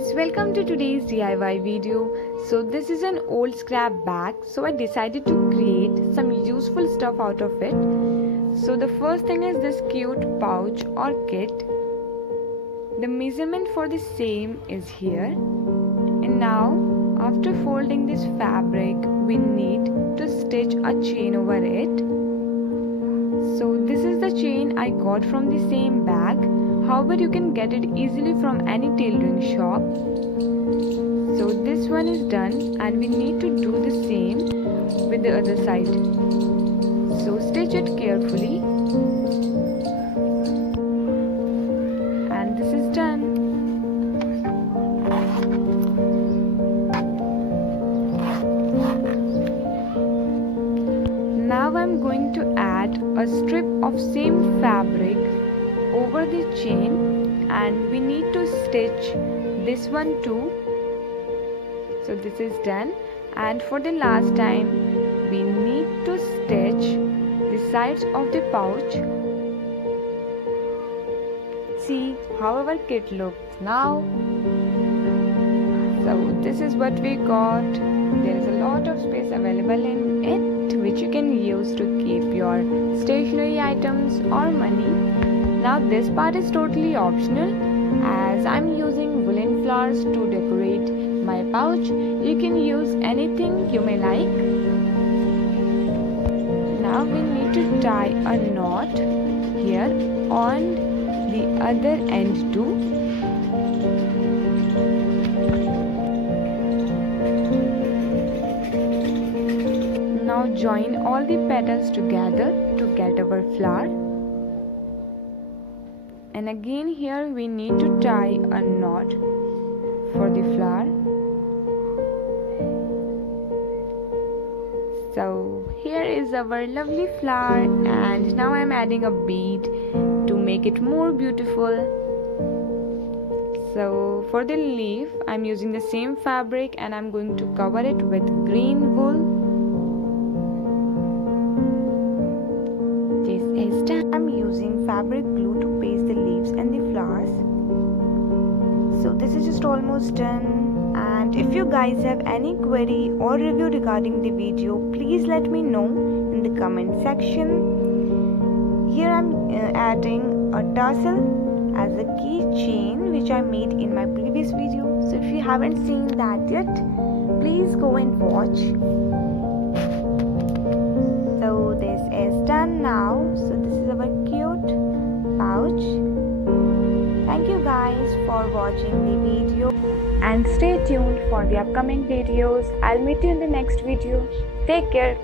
guys, welcome to today's DIY video. So this is an old scrap bag, so I decided to create some useful stuff out of it. So the first thing is this cute pouch or kit. The measurement for the same is here. And now after folding this fabric, we need to stitch a chain over it. So this is the chain I got from the same bag. However, you can get it easily from any tailoring shop. So this one is done and we need to do the same with the other side. So stitch it carefully. And this is done. Now I'm going to add a strip of same fabric over the chain and we need to stitch this one too. So this is done, and for the last time we need to stitch the sides of the pouch. See how our kit looks now. So this is what we got. There is a lot of space available in it which you can use to keep your stationery items or money. Now this part is totally optional as I'm using woolen flowers to decorate my pouch. You can use anything you may like. Now we need to tie a knot here on the other end too. Now join all the petals together to get our flower. And again here we need to tie a knot for the flower. So here is our lovely flower, and now I am adding a bead to make it more beautiful. So for the leaf I am using the same fabric and I am going to cover it with green wool. This is done. I am using fabric glue to paste the leaves and the flowers. So this is just almost done, and if you guys have any query or review regarding the video, please let me know in the comment section. Here I'm adding a tassel as a keychain which I made in my previous video. So if you haven't seen that yet, please go and watch. So this is done now. So this is our cute pouch. Thank you guys for watching the video and stay tuned for the upcoming videos. I'll meet you in the next video. Take care.